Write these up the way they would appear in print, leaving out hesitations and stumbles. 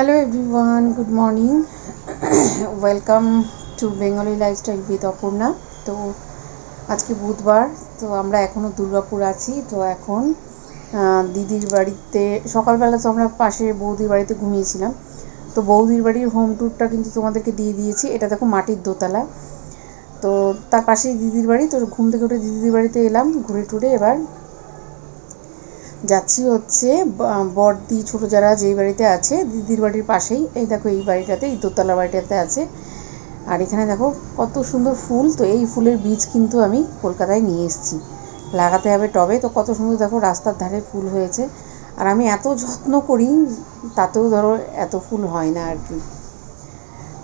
Hello everyone, good morning. Welcome to Bengali lifestyle with Aparna. তো আজকে বুধবার, তো আমরা এখনও দুর্গাপুর আছি। তো এখন দিদির বাড়িতে সকালবেলা তো আমরা পাশের বৌদির বাড়িতে ঘুমিয়েছিলাম। তো বৌদির বাড়ির হোম ট্যুরটা কিন্তু তোমাদেরকে দিয়ে দিয়েছি। এটা দেখো মাটির দোতলা, তো তার পাশেই দিদির বাড়ি। তো ঘুম থেকে উঠে দিদির বাড়িতে এলাম ঘুরে টুরে। এবার যাচ্ছি হচ্ছে বড়দি ছোটো যারা যেই বাড়িতে আছে দিদির বাড়ির পাশেই, এই দেখো এই বাড়িটাতে, এই দোতলা বাড়িটাতে আছে। আর এখানে দেখো কত সুন্দর ফুল। তো এই ফুলের বীজ কিন্তু আমি কলকাতায় নিয়ে এসেছি, লাগাতে হবে টবে। তো কত সুন্দর দেখো রাস্তার ধারে ফুল হয়েছে। আর আমি এত যত্ন করি, তাতেও ধরো এত ফুল হয় না আর কি।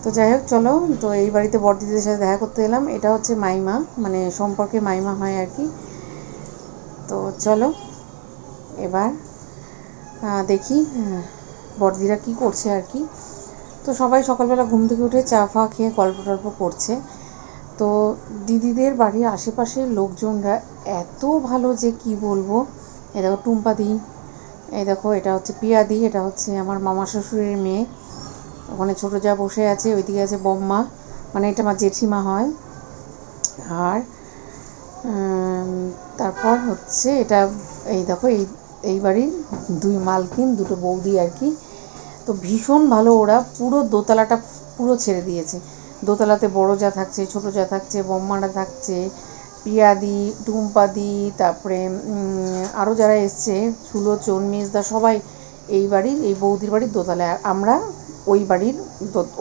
তো যাই হোক চলো, তো এই বাড়িতে বড়দিদের সাথে দেখা করতে এলাম। এটা হচ্ছে মাইমা, মানে সম্পর্কে মাইমা হয় আর কি। তো চলো এবার দেখি বড়দিরা কী করছে আর কি। তো সবাই সকালবেলা ঘুম থেকে উঠে চা ফা খেয়ে গল্প টল্প করছে। তো দিদিদের বাড়ির আশেপাশের লোকজনরা এত ভালো যে কি বলবো। এই দেখো টুম্পাদি, এই দেখো এটা হচ্ছে পিয়াদি, এটা হচ্ছে আমার মামা শ্বশুরের মেয়ে। ওখানে ছোটো যা বসে আছে, ওইদিকে আছে বম্মা, মানে এটা আমার জেঠিমা হয়। আর তারপর হচ্ছে এটা, এই দেখো এই বাড়ির দুই মালকিন, দুটো বৌদি আর কি। তো ভীষণ ভালো, ওরা পুরো দোতলাটা পুরো ছেড়ে দিয়েছে। দোতলাতে বড় যা থাকছে, ছোটো যা থাকছে, বম্মারা থাকছে, পিয়াদি, টুম্পাদি, তারপরে আরও যারা এসছে, সুলোচন, মেজদা, সবাই এই বাড়ির, এই বৌদির বাড়ির দোতলায়। আর আমরা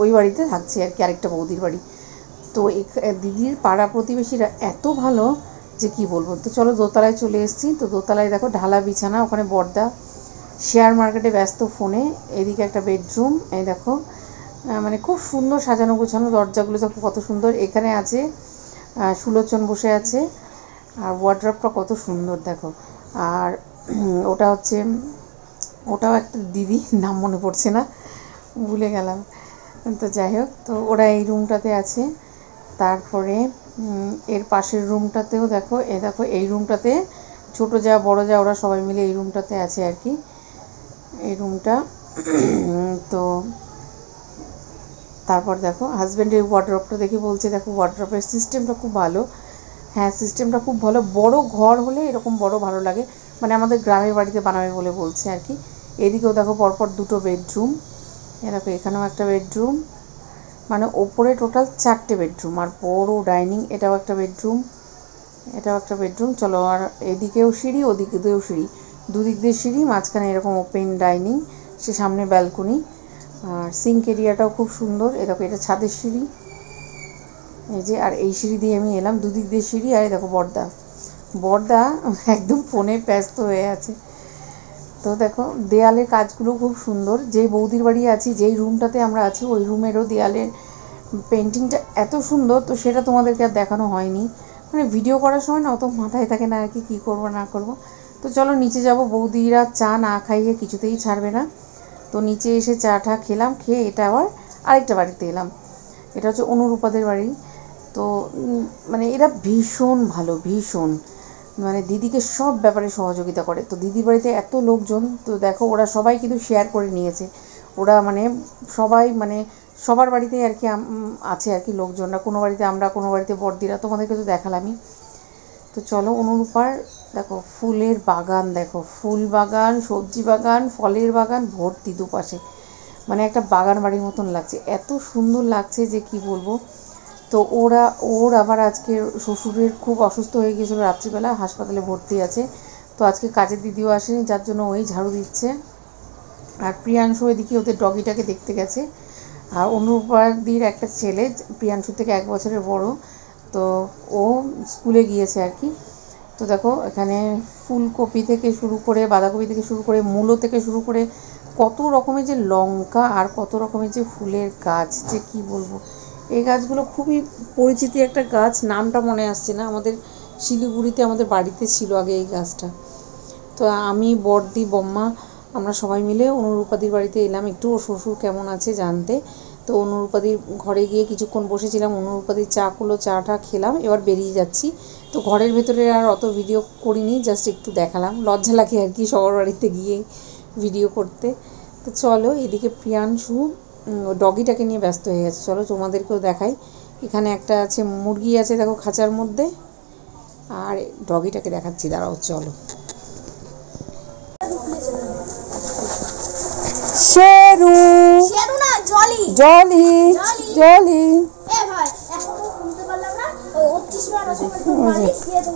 ওই বাড়িতে থাকছি আর কি, আরেকটা বৌদির বাড়ি। তো দিদির পাড়া প্রতিবেশীরা এত ভালো যে কি বলবো। তো চলো দোতলায় চলে এসেছি। তো দোতলায় দেখো ঢালা বিছানা, ওখানে বড়দা শেয়ার মার্কেটে ব্যস্ত ফোনে। এদিকে একটা বেডরুম, এই দেখো মানে খুব সুন্দর সাজানো গোছানো, দরজাগুলো দেখো কত সুন্দর। এখানে আছে সুলোচন বসে আছে, আর ওয়ার্ড্রপটা কত সুন্দর দেখো। আর ওটা হচ্ছে, ওটাও একটা দিদি, নাম মনে পড়ছে না, ভুলে গেলাম। তো যাই হোক, তো ওরা এই রুমটাতে আছে। তারপরে এর পাশের রুমটাতেও দেখো, দেখো এই রুমটাতে ছোটো যা বড় যা ওরা সবাই মিলে এই রুমটাতে আছে আর কি, এই রুমটা। তো তারপর দেখো হাজব্যান্ডের ওয়ার্ড্রপটা দেখে বলছে দেখো ওয়ার্ড্রপের সিস্টেমটা খুব ভালো। হ্যাঁ, সিস্টেমটা খুব ভালো। বড় ঘর হলে এরকম বড় ভালো লাগে, মানে আমাদের গ্রামের বাড়িতে বানাবে বলে বলছে আর কি। এদিকেও দেখো পরপর দুটো বেডরুম, দেখো এখানেও একটা বেডরুম, মানে ওপরে টোটাল 4টে বেডরুম। আর বড় ডাইনিং, এটাও একটা বেডরুম, এটাও একটা বেডরুম। চলো, আর এদিকেও সিঁড়ি, ওদিকেও সিঁড়ি, দুদিক দিয়ে সিঁড়ি, মাঝখানে এরকম ওপেন ডাইনিং, সে সামনে ব্যালকনি। আর সিঙ্ক এরিয়াটাও খুব সুন্দর। এরকম এটা ছাদের সিঁড়ি, এই যে। আর এই সিঁড়ি দিয়ে আমি এলাম, দুদিক দিয়ে সিঁড়ি। আর দেখো বড়দা একদম ফোনে ব্যস্ত হয়ে আছে। তো দেখো দেয়ালের কাজগুলো খুব সুন্দর। যেই বৌদির বাড়ি আছি, যেই রুমটাতে আমরা আছি, ওই রুমেরও দেয়ালের পেন্টিংটা এত সুন্দর। তো সেটা তোমাদেরকে আর দেখানো হয়নি, মানে ভিডিও করার সময় না অত মাথায় থাকে না আর কি, কী করবো না করবো। তো চলো নিচে যাব, বৌদিরা চা না খাইয়ে কিছুতেই ছাড়বে না। তো নিচে এসে চা টা খেলাম, খেয়ে এটা আবার আরেকটা বাড়িতে এলাম। এটা হচ্ছে অনুরূপাদের বাড়ি। তো মানে এরা ভীষণ ভালো, ভীষণ, মানে দিদিকে সব ব্যাপারে সহযোগিতা করে। তো দিদির বাড়িতে এত লোকজন, তো দেখো ওরা সবাই কিন্তু শেয়ার করে নিয়েছে। ওরা মানে সবাই, মানে সবার বাড়িতেই আর কি আছে আর কি লোকজনরা, কোনো বাড়িতে আমরা, কোনো বাড়িতে বড়দিরা, তোমাদেরকে তো দেখালামই। তো চলো অনুরূপার দেখো ফুলের বাগান, দেখো ফুল বাগান, সবজি বাগান, ফলের বাগান ভর্তি দুপাশে, মানে একটা বাগান বাড়ির মতন লাগছে, এত সুন্দর লাগছে যে কি বলবো। তো ওর আবার আজকে শ্বশুরের খুব অসুস্থ হয়ে গিয়েছিল, রাত্রিবেলা হাসপাতালে ভর্তি আছে। তো আজকে কাজের দিদিও আসেনি, যার জন্য ওই ঝাড়ু দিচ্ছে। আর প্রিয়াংশু এদিকে ওদের ডগিটাকে দেখতে গেছে। আর অনুপাদির একটা ছেলে, প্রিয়াংশুর থেকে 1 বছরের বড়, তো ও স্কুলে গিয়েছে আর কি। তো দেখো এখানে ফুলকপি থেকে শুরু করে, বাঁধাকপি থেকে শুরু করে, মূলো থেকে শুরু করে, কত রকমের যে লঙ্কা আর কত রকমের যে ফুলের গাছ, যে কি বলবো। এই গাছগুলো খুবই পরিচিতি একটা গাছ, নামটা মনে আসছে না। আমাদের শিলিগুড়িতে আমাদের বাড়িতে ছিল আগে এই গাছটা। তো আমি, বড়দি, বম্মা, আমরা সবাই মিলে অনুরূপাদির বাড়িতে এলাম একটু ওর শ্বশুর কেমন আছে জানতে। তো অনুরূপাদির ঘরে গিয়ে কিছুক্ষণ বসেছিলাম, অনুরূপাদির চা করলো, চাটা খেলাম, এবার বেরিয়ে যাচ্ছি। তো ঘরের ভেতরে আর অত ভিডিও করিনি, জাস্ট একটু দেখালাম, লজ্জা লাগে আর কি সবার বাড়িতে গিয়ে ভিডিও করতে। তো চলো, এদিকে প্রিয়াংশু ডগিটাকে নিয়ে ব্যস্ত হয়ে গেছে। চলো তোমাদেরকেও দেখাই। এখানে একটা আছে, মুরগি আছে দেখো খাঁচার মধ্যে, আর ডগিটাকে দেখাচ্ছি, দাঁড়াও চলো। শেরু, শেরু না জলি, জলি জলি। এ ভাই এখন তো শুনতে পারলাম না, ওই 29 বার আছে বাড়ি দিয়ে দাও।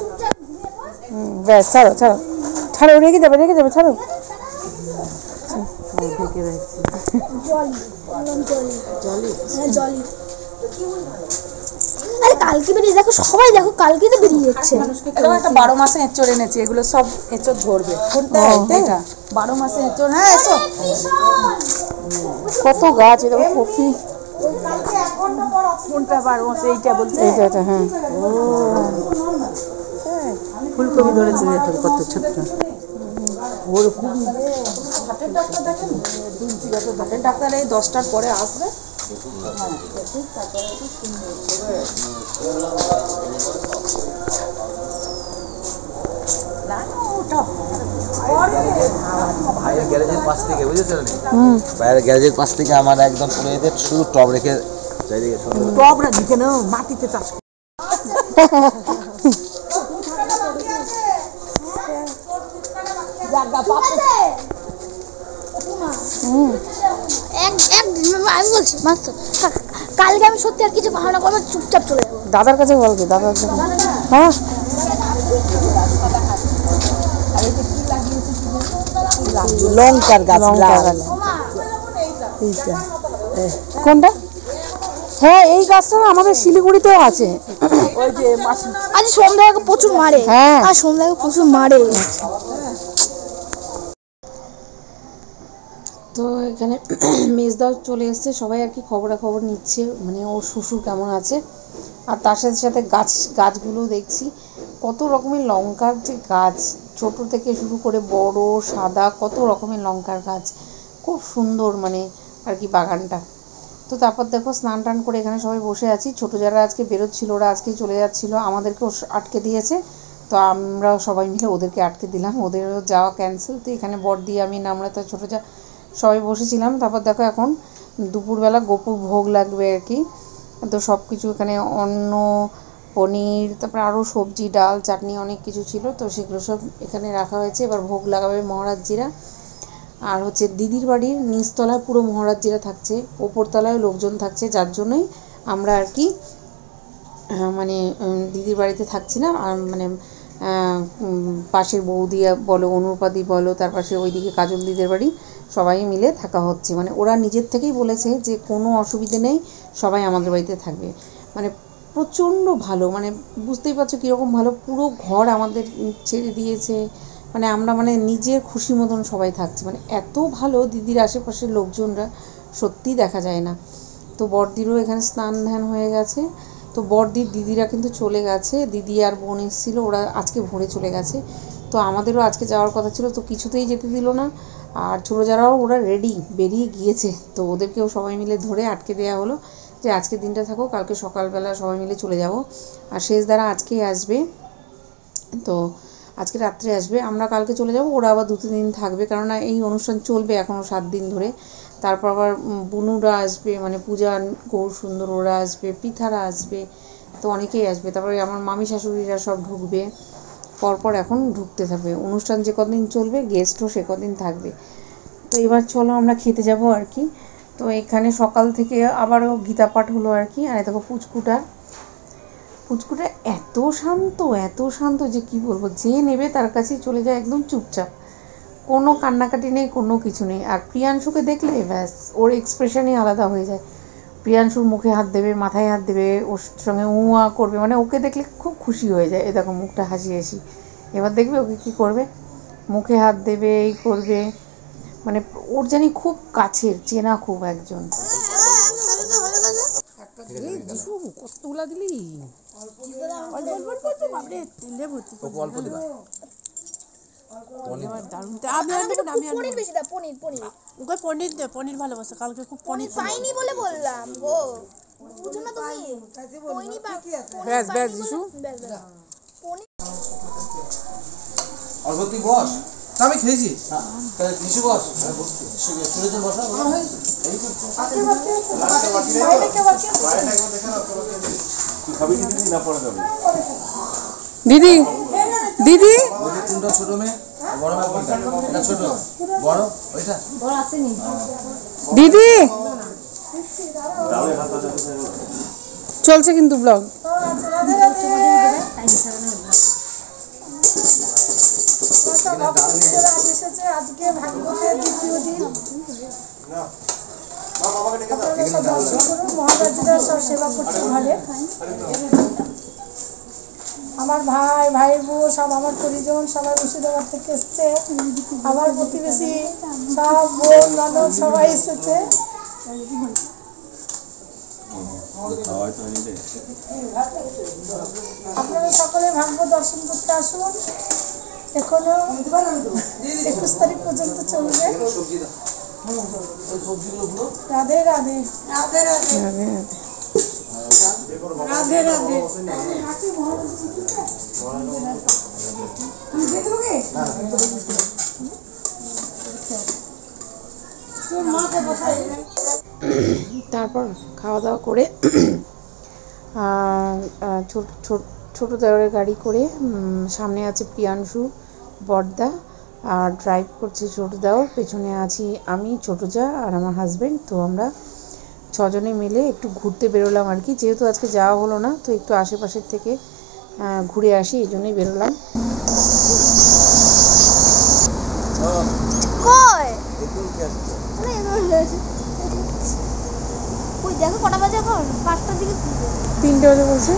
চুপচাপ ঘুমিয়ে পড়। ব্যাস, ছাড়ো ছাড়ো ছাড়ো, রেখে যাবে রেখে যাবে, ছাড়ো। ঢেকে রাখছি। জলি, জলি জলি, হ্যাঁ জলি। আরে কালকে বেরিয়ে দেখো, সবাই দেখো কালকে তো বেরিয়ে যাচ্ছে। এটা একটা 12 মাসে এঁচড় এনেছি, এগুলো সব এঁচড় ধরবে। কোনটা এটা? 12 মাসে এঁচড়। হ্যাঁ এসো। কত গাছ, এটা কফি। কালকে 1 ঘন্টা পর কোনটা 12 মাসে? এইটা বলতে, এইটা। হ্যাঁ ও ফুলকপি ধরেছে দেখো কত ছোট। ওর খুব হাটের ডাক্তার দেখেন, হাটের ডাক্তার এই 10টার পরে আসবে। বাইরের গ্যারেজের পাশ থেকে, বুঝেছেন? বাইরের গ্যারেজের পাশ থেকে আমার একদম পুরো এদের শুধু টব রেখে চারিদিকে টব রাখি কেন, মাটিতে চাষ করি। কালকে আমি সত্যি আর কিছু বাহানা করবো, চুপচাপ চলে যাবো। দাদার কাছে বলবি, দাদার কাছে। হ্যাঁ লঙ্কার গাছ, কোনটা? হ্যাঁ এই গাছটা আমাদের শিলিগুড়িতেও আছে। ওই যে মাসি আজ সন্ধ্যায় প্রচুর মারে। হ্যাঁ আর সন্ধ্যায় প্রচুর মারে। তো এখানে মেজদাও চলে এসছে, সবাই আর কি খবরাখবর নিচ্ছে, মানে ওর শ্বশুর কেমন আছে। আর তার সাথে সাথে গাছগুলো দেখছি কত রকমের লঙ্কার যে গাছ, ছোট থেকে শুরু করে বড় সাদা, কত রকমের লঙ্কার গাছ, খুব সুন্দর মানে আর কি বাগানটা। তো তারপর দেখো স্নান টান করে এখানে সবাই বসে আছি। ছোট যারা আজকে বেরোচ্ছিল ওরা আজকেই চলে যাচ্ছিল, আমাদেরকেও আটকে দিয়েছে। তো আমরা সবাই মিলে ওদেরকে আটকে দিলাম, ওদেরও যাওয়া ক্যান্সেল। তো এখানে বড়দি, আমি, নামরাতা, ছোট যা সবাই বসেছিলাম। তারপর দেখো এখন দুপুরবেলা গোপুর ভোগ লাগবে আর কি। তো সব কিছু এখানে অন্ন, পনির, তারপর আরও সবজি, ডাল, চাটনি অনেক কিছু ছিল। তো সেগুলো সব এখানে রাখা হয়েছে। এবার ভোগ লাগাবে মহারাজজিরা। আর হচ্ছে দিদির বাড়ির নিচতলায় পুরো মহারাজজিরা থাকছে, ওপরতলায় লোকজন থাকছে, যার জন্যই আমরা আর কি মানে দিদির বাড়িতে থাকছি না। আর মানে পাশের বৌদি বলো, অনুপাদি বলো, তার পাশে ওইদিকে কাজল দিদির বাড়ি, সবাই মিলে থাকা হচ্ছে। মানে ওরা নিজের থেকেই বলেছে যে কোনো অসুবিধে নেই, সবাই আমাদের বাড়িতে থাকবে। মানে প্রচণ্ড ভালো, মানে বুঝতেই পারছো কীরকম ভালো, পুরো ঘর আমাদের ছেড়ে দিয়েছে। মানে আমরা মানে নিজের খুশি মতন সবাই থাকছি, মানে এত ভালো। দিদির আশেপাশের লোকজনরা সত্যিই দেখা যায় না। তো বড়দিরও এখানে স্নান ধ্যান হয়ে গেছে। তো বড়দির দিদিরা কিন্তু চলে গেছে, দিদি আর বোন এসেছিলো, ওরা আজকে ভোরে চলে গেছে। তো আমাদেরও আজকে যাওয়ার কথা ছিল, তো কিছুতেই যেতে দিল না। আর ছোটো যারাও ওরা রেডি, বেরিয়ে গিয়েছে। তো ওদেরকেও সবাই মিলে ধরে আটকে দেওয়া হলো যে আজকে দিনটা থাকো, কালকে সকালবেলা সবাই মিলে চলে যাব। আর শেষ দ্বারা আজকেই আসবে, তো আজকে রাত্রে আসবে, আমরা কালকে চলে যাব। ওরা আবার 2-3 দিন থাকবে, কেননা এই অনুষ্ঠান চলবে এখনও 7 দিন ধরে। তারপর আবার বুনুরা আসবে, মানে পূজা, গৌর সুন্দর ওরা আসবে, পৃথারা আসবে, তো অনেকেই আসবে। তারপরে আমার মামি শাশুড়িরা সব ঢুকবে, পরপর এখন ঢুকতে থাকবে। অনুষ্ঠান যে কদিন চলবে, গেস্টও সে কদিন থাকবে। তো এবার চলো আমরা খেতে যাব আর কি। তো এখানে সকাল থেকে আবারও গীতা পাঠ হলো আর কি। আর দেখো পুচকুটা এত শান্ত যে কি বলবো, যে নেবে তার কাছেই চলে যায়, একদম চুপচাপ, কোনো কান্নাকাটি নেই, কোনো কিছু নেই। আর প্রিয়াংশুকে দেখলে ব্যাস ওর এক্সপ্রেশনই আলাদা হয়ে যায়। প্রিয়াংশুর মুখে হাত দেবে, মাথায় হাত দেবে, ওর সঙ্গে উয়া করবে, মানে ওকে দেখলে খুব খুশি হয়ে যায়। এ দেখো মুখটা হাসি হাসি। এবার দেখবে ওকে কি করবে, মুখে হাত দেবে, এই করবে, মানে ওর জানি খুব কাছের, চেনা খুব একজন। কতগুলা দিলি? পনির দে, পনির ভালোবাসে, কালকে খুব পনির পাইনি বলে বললাম গো, বুঝো না তুমি? ব্যাস ব্যাস যিশু অল্প তুই বস, আমি খেয়েছি। কিছু বস সুরেজন বসা দিদি দিদি কোনটা ছোট মেয়ে বড় মেয়ে কোনটা? এটা ছোট বড় ওইটা দিদি চলছে কিন্তু ব্লগ। আজকে ভাগবতের দ্বিতীয় দিন মহারাজরা সব সেবা করছে ঘরে। আমার ভাই ভাই বউ সব আমার পরিজন সবাই মুর্শিদাবাদ থেকে এসছে, আমার প্রতিবেশী সব বোন ননদ সবাই এসেছে। আপনারা সকলে ভাগবত দর্শন করতে আসুন, এখনো 21 তারিখ পর্যন্ত চলবে। রাধে রাধে রাধে রাধে রাধে রাধে। তারপর খাওয়া দাওয়া করে ছোট দেওরের গাড়ি করে সামনে আছে প্রিয়াংশু বড়দা আর ড্রাইভ করছে ছোট দেওর, পেছনে আছি আমি ছোট যা আর আমার হাজবেন্ড। তো আমরা 6 জনে মিলে একটু ঘুরতে বেরোলাম আর কি, যেহেতু আজকে যাওয়া হলো না তো একটু আশেপাশের থেকে ঘুরে আসি এই জন্যই বেরোলাম। দেখো কটা বাজে এখন? 5টার দিকে 3টে বাজে বলছে।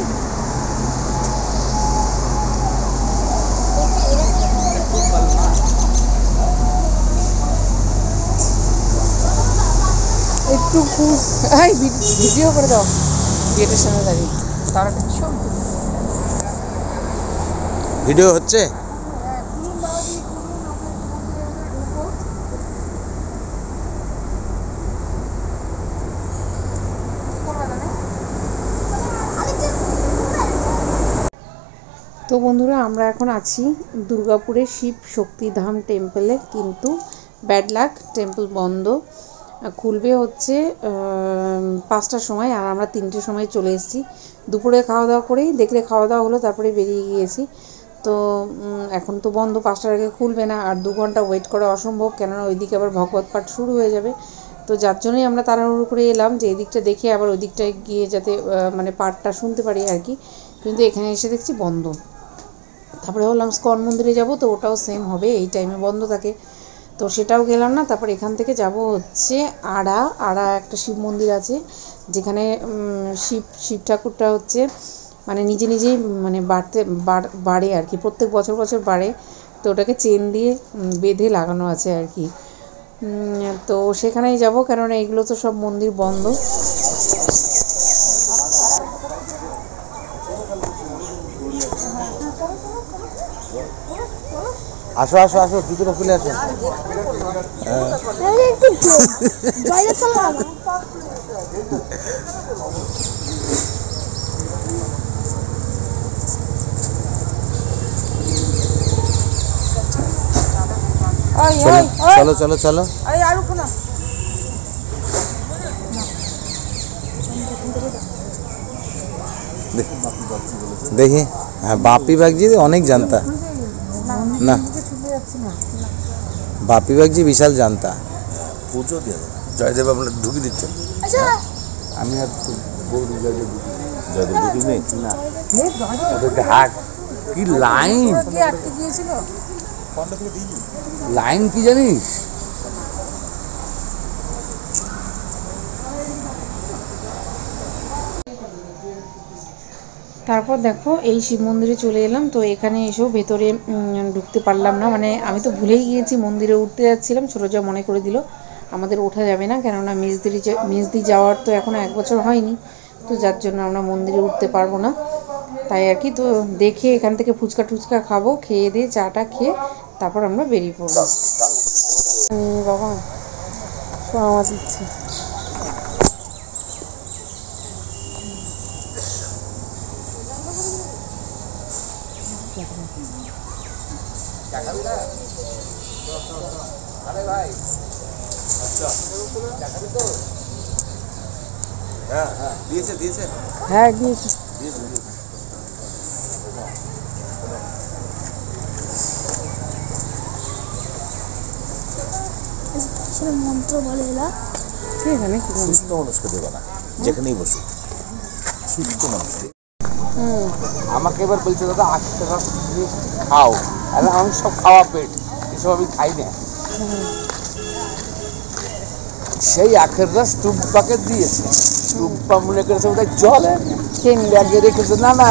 একটু ভিডিও করে দাও গেটের সামনে দাঁড়িয়ে, তারা দেখছো ভিডিও হচ্ছে। তো বন্ধুরা আমরা এখন আছি দুর্গাপুরের শিব শক্তিধাম টেম্পলে, কিন্তু ব্যাড লাক টেম্পল বন্ধ, খুলবে হচ্ছে 5টার সময় আর আমরা 3টের সময় চলে এসেছি। দুপুরে খাওয়া দাওয়া করেই দেখলে খাওয়া দাওয়া হলো তারপরে বেরিয়ে গিয়েছি। তো এখন তো বন্ধ, 5টার আগে খুলবে না আর 2 ঘন্টা ওয়েট করা অসম্ভব, কেননা ওইদিকে আবার ভগবত পাঠ শুরু হয়ে যাবে। তো যার জন্যই আমরা তাড়াহুড়ো করে এলাম যে এদিকটা দেখে আবার ওই দিকটায় গিয়ে যাতে মানে পাঠটা শুনতে পারি আর কি, কিন্তু এখানে এসে দেখছি বন্ধ। তারপরে বললাম স্কন মন্দিরে যাব, তো ওটাও সেম হবে, এই টাইমে বন্ধ থাকে, তো সেটাও গেলাম না। তারপর এখান থেকে যাব হচ্ছে আড়া একটা শিব মন্দির আছে, যেখানে শিব ঠাকুরটা হচ্ছে মানে নিজে নিজেই মানে বাড়ে আর কি, প্রত্যেক বছর বাড়ে, তো ওটাকে চেন দিয়ে বেঁধে লাগানো আছে আর কি। তো সেখানেই যাব, কেননা এগুলো তো সব মন্দির বন্ধ। আসো আসো আসো, জুতোটা খুলে আসো। চলো চলো চলো। দেখি হ্যাঁ, বাপি বাগজি অনেক জানতা না, বাপি বাগজি বিশাল জানতা। পুজো দিয়ে জয়দেব আপনার ঢুকি দিচ্ছে। আমি আর জয়দেব ঢুকি নেই না, ওদেরকে হাট কি লাইন, লাইন কি জানিস? তারপর দেখো এই শিব মন্দিরে চলে এলাম, তো এখানে এসেও ভেতরে ঢুকতে পারলাম না, মানে আমি তো ভুলেই গিয়েছি মন্দিরে উঠতে যাচ্ছিলাম, ছোটো যা মনে করে দিল আমাদের ওঠা যাবে না, কেননা মেজদি যাওয়ার তো এখনো 1 বছর হয়নি, তো যার জন্য আমরা মন্দিরে উঠতে পারবো না, তাই আর কি। তো দেখে এখান থেকে ফুচকা টুচকা খাবো, খেয়ে দিয়ে চাটা খেয়ে তারপর আমরা বেরিয়ে পড়বো। বাবা আওয়াজ দিচ্ছে। দিয়েছে দিয়েছে হ্যাঁ দিয়েছি। কিসের মন্ত্র বলে এলা? ঠিক আছে নাকি? সুস্থ মানুষকে দেবে না, যেখানেই বসুক সুস্থ মানুষকে। আমাকে এবার বলছে দাদা 80 টাকা দিয়ে খাও, আরে আমি সব খাওয়া পেট, এসব আমি খাই না। সেই আখের রস টুম্পাকে দিয়েছে, টুম্পা মনে করেছে ওদের জলে ব্যাগে রেখেছে, না না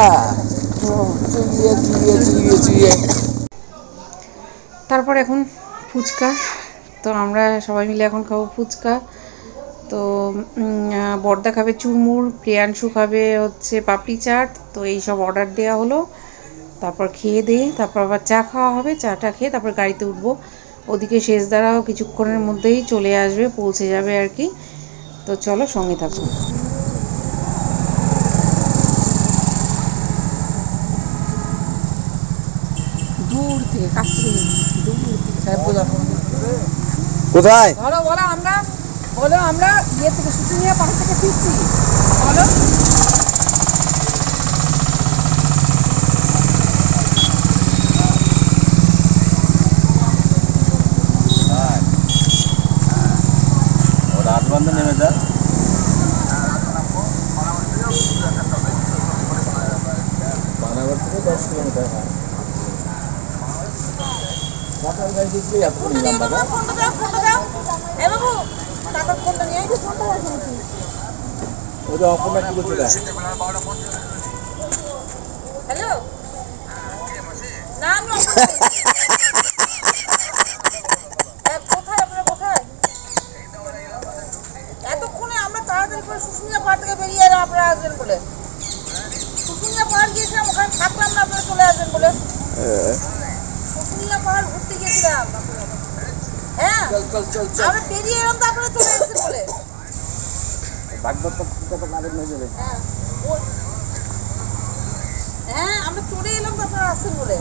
চুইয়ে চুইয়ে চুইয়ে চুইয়ে। তারপর এখন ফুচকা, তো আমরা সবাই মিলে এখন খাবো ফুচকা। তো বর্দা খাবে চুরমুর, প্রিয়াংশু খাবে হচ্ছে পাপড়ি চাট। তো এইসব অর্ডার দেওয়া হলো, তারপর খেয়ে দিয়ে তারপর আবার চা খাওয়া হবে। চাটা খেয়ে তারপর গাড়িতে উঠবো। ওদিকে শেষদারাও কিছুক্ষণের মধ্যেই চলে আসবে, পৌঁছে যাবে আর কি। তো চলো সঙ্গে থাকো। দূর থেকে কাছ থেকে দূর থেকে কোথায় বলো আমরা ইয়ে থেকে শুশুনিয়া পাহাড় থেকে ফিরছি। বলো রাজবান্ধে নেমে যা। পানাগড় থেকে 10 কিলোমিটার। মোটর গাড়ি দেখলে এত নিলাম বাবা। ওটা অপনা কি বলছিল? হ্যালো নাম কোথায় আপনারা কোথায়? এতক্ষণে আমরা তাড়াতাড়ি করে শুশুনিয়া পাহাড় থেকে বেরিয়ে এলাম আপনারা আসবেন বলে। শুশুনিয়া পাহাড় গিয়েছিলাম, ওখানে থাকলাম না আপনারা চলে আসবেন বলে। শুশুনিয়া পাহাড় ঘুরতে গিয়েছিলাম। হ্যাঁ আমরা বেরিয়ে এলাম তো আপনারা চলে আসবেন বলে। হ্যাঁ আমরা চলে এলাম তো আপনারা আসছেন বলে।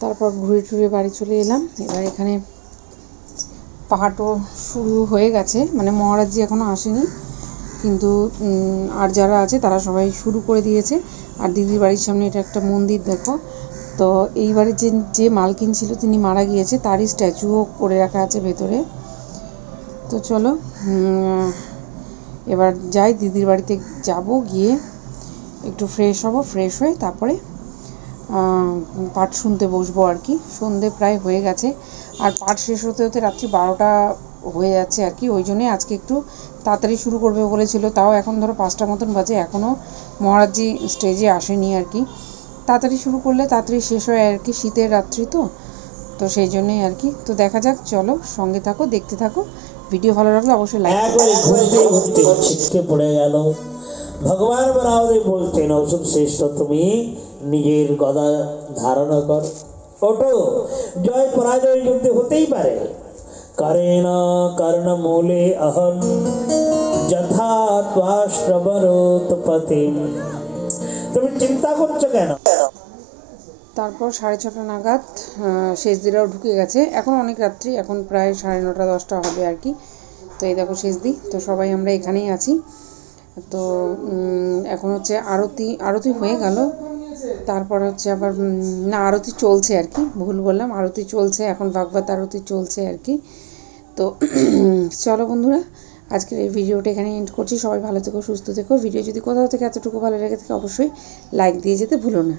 তারপর ঘুরে টুরে বাড়ি চলে এলাম। এবার এখানে পাহাড়ও শুরু হয়ে গেছে, মানে মহারাজজি এখনও আসেনি, কিন্তু আর যারা আছে তারা সবাই শুরু করে দিয়েছে। আর দিদির বাড়ির সামনে এটা একটা মন্দির দেখো। তো এইবারে যে মালকিন ছিল তিনি মারা গিয়েছে, তারই স্ট্যাচুও করে রাখা আছে ভেতরে। তো চলো এবার যাই, দিদির বাড়িতে যাব, গিয়ে একটু ফ্রেশ হব, ফ্রেশ হয়ে তারপরে পাঠ শুনতে বসবো আর কি। সন্ধে প্রায় হয়ে গেছে, আর পাঠ শেষ হতে হতে রাত্রি 12টা হয়ে যাচ্ছে আর কি। ওই জন্যই আজকে একটু তাড়াতাড়ি শুরু করবে বলেছিল, তাও এখন ধরো 5টা মতন বাজে, এখনও মহারাজজি স্টেজে আসেনি আর কি। তাড়াতাড়ি শুরু করলে তাড়াতাড়ি শেষ হয় আর কি, শীতের রাত্রি তো সেই জন্যই আর কি। তো দেখা যাক, চলো সঙ্গে থাকো, দেখতে থাকো। ভিডিও ভালো লাগলে অবশ্যই লাইক করো। ছিটকে পড়ে গেল। ভগবান বরাবরই বলতেন, ঔষধ শ্রেষ্ঠ তুমি নিজের গদা ধারণা কর, ওটো জয় পরাজয় যুদ্ধে হতেই পারে। কারেণ কর্ণ মূলে অহম যথা ত্বা শ্রবণোৎপত্তি। তুমি চিন্তা করছো কেন? তারপর 6:30 নাগাদ শেষদিরাও ঢুকে গেছে। এখন অনেক রাত্রি, এখন প্রায় 9:30 10টা হবে আর কি। তো এই দেখো শেষদি, তো সবাই আমরা এখানেই আছি। তো এখন হচ্ছে আরতি হয়ে গেল। তারপর হচ্ছে আবার না, আরতি চলছে আর কি, ভুল বললাম, আরতি চলছে এখন, ভাগবত আরতি চলছে আর কি। তো চলো বন্ধুরা, আজকের এই ভিডিওটা এখানে এন্ড করছি। সবাই ভালো থেকো, সুস্থ থেকো। ভিডিও যদি কোথাও থেকে এতটুকু ভালো লেগে থাকে অবশ্যই লাইক দিয়ে যেতে ভুলো না।